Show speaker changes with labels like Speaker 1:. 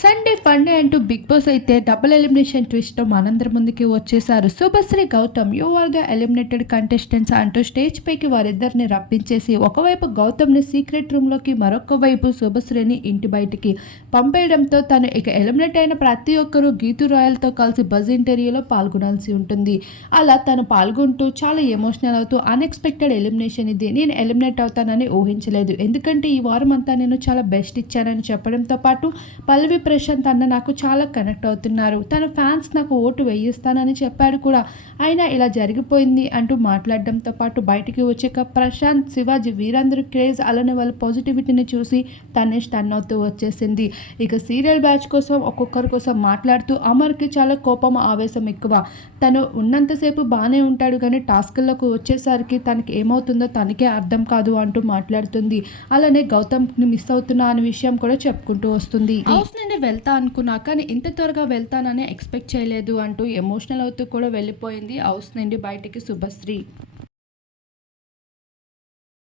Speaker 1: Sunday funday అంటూ big boss అయితే double elimination twist మనందరి ముందుకి వచ్చేసారు Shubhashree Gautham you are the eliminated contestants అంటూ స్టేజ్ పైకి వారిద్దరిని రప్పించేసి ఒకవైపు గౌతమ్ని సీక్రెట్ రూమ్లోకి మరొక వైపు శుభశ్రీని ఇంటి బయటికి పంపేయడంతో తను ఇక ఎలిమినేట్ అయిన ప్రతి ఒక్కరూ గీతు రాయల్తో కలిసి బజ్ ఇంటర్వ్యూలో పాల్గొనాల్సి ఉంటుంది. అలా తను పాల్గొంటూ చాలా ఎమోషనల్ అవుతూ అన్ఎక్స్పెక్టెడ్ ఎలిమినేషన్ ఇది. నేను ఎలిమినేట్ అవుతానని ఊహించలేదు. ఎందుకంటే ఈ వారం అంతా నేను చాలా బెస్ట్ ఇచ్చానని చెప్పడంతో పాటు పల్లవి ప్రశాంత్ అన్న నాకు చాలా కనెక్ట్ అవుతున్నారు. తన ఫ్యాన్స్ నాకు ఓటు వేయిస్తానని చెప్పాడు కూడా. అయినా ఇలా జరిగిపోయింది అంటూ మాట్లాడడంతో పాటు బయటికి వచ్చాక ప్రశాంత్ శివాజీ వీరందరూ క్రేజ్ అలానే వాళ్ళ పాజిటివిటీని చూసి తనే స్టన్ అవుతూ వచ్చేసింది. ఇక సీరియల్ బ్యాచ్ కోసం ఒక్కొక్కరి కోసం మాట్లాడుతూ అమర్కి చాలా కోపం ఆవేశం ఎక్కువ. తను ఉన్నంతసేపు బాగానే ఉంటాడు కానీ టాస్క్లకు వచ్చేసరికి తనకి ఏమవుతుందో తనకే అర్థం కాదు అంటూ మాట్లాడుతుంది. అలానే గౌతమ్ని మిస్ అవుతున్నా అనే విషయం కూడా చెప్పుకుంటూ వస్తుంది. హౌస్ నుండి వెళ్తా అనుకున్నా కానీ ఇంత త్వరగా వెళ్తానని ఎక్స్పెక్ట్ చేయలేదు అంటూ ఎమోషనల్ అవుతూ కూడా వెళ్ళిపోయింది హౌస్ నుండి బయటికి శుభశ్రీ